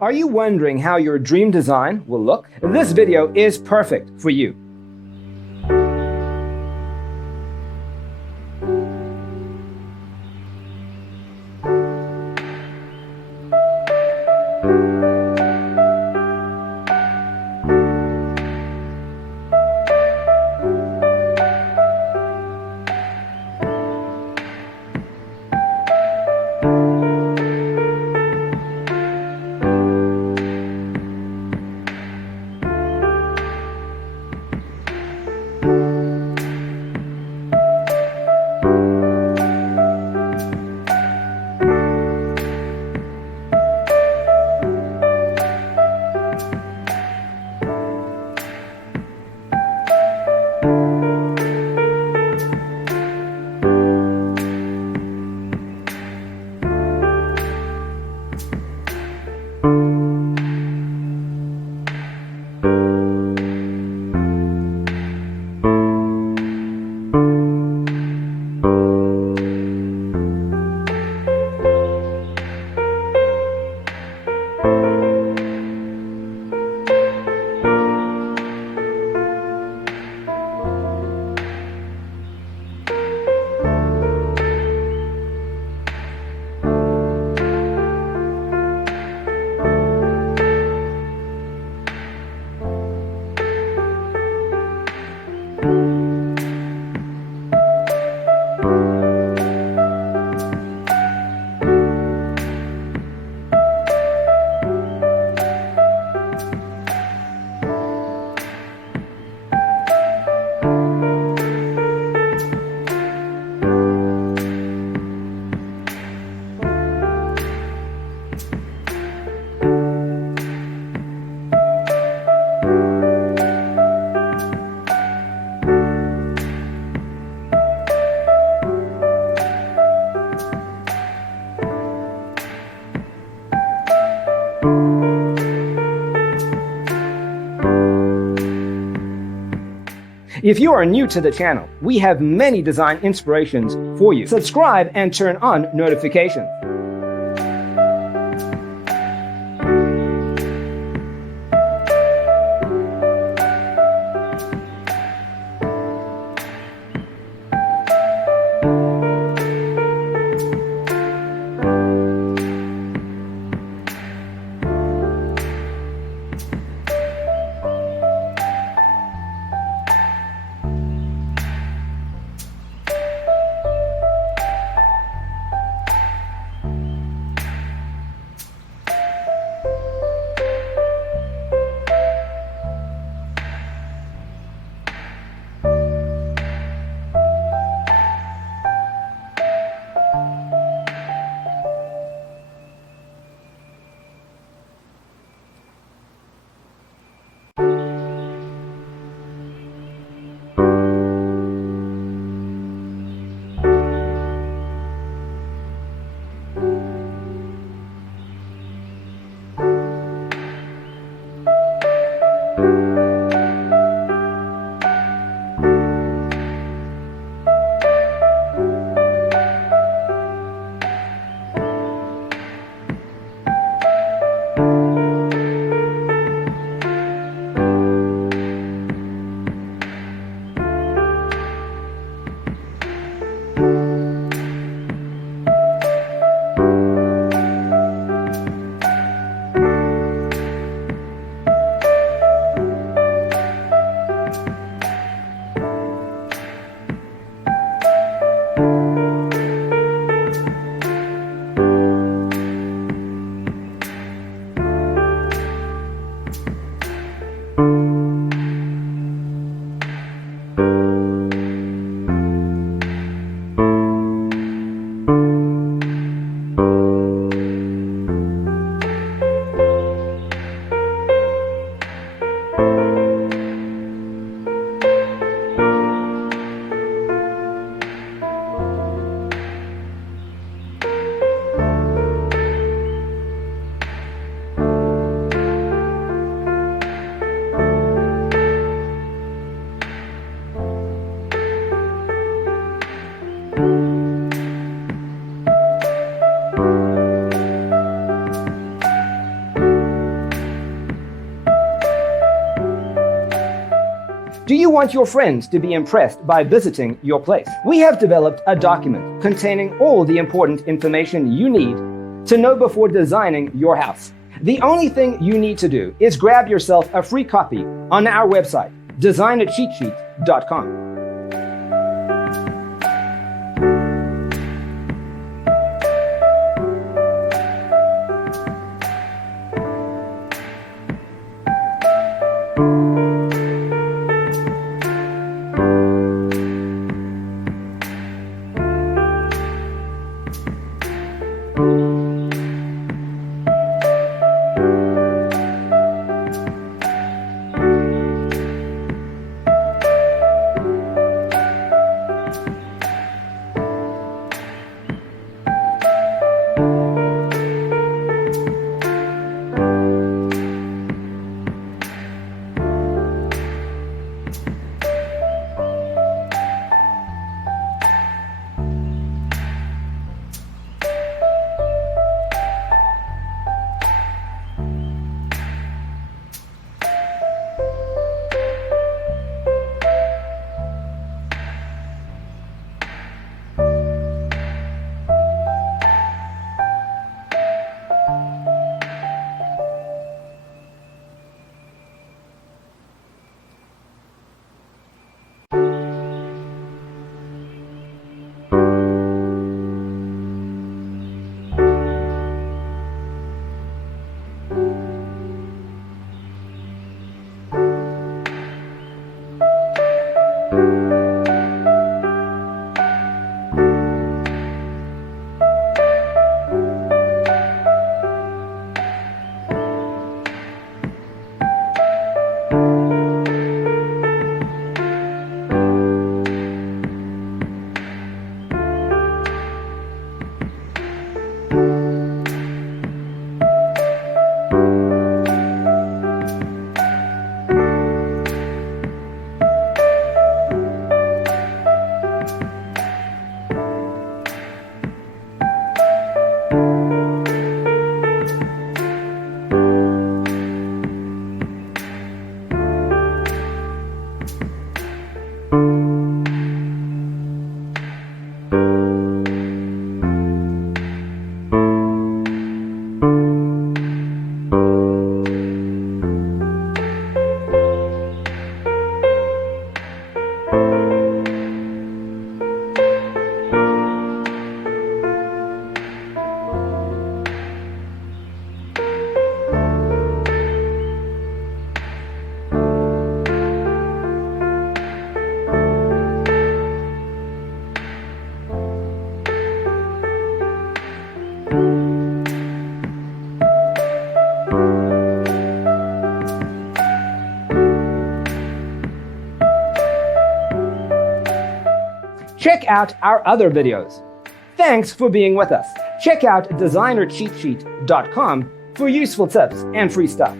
Are you wondering how your dream design will look? This video is perfect for you. If you are new to the channel, we have many design inspirations for you. Subscribe and turn on notifications. Do you want your friends to be impressed by visiting your place? We have developed a document containing all the important information you need to know before designing your house. The only thing you need to do is grab yourself a free copy on our website, designercheatsheet.com. Check out our other videos. Thanks for being with us. Check out designercheatsheet.com for useful tips and free stuff.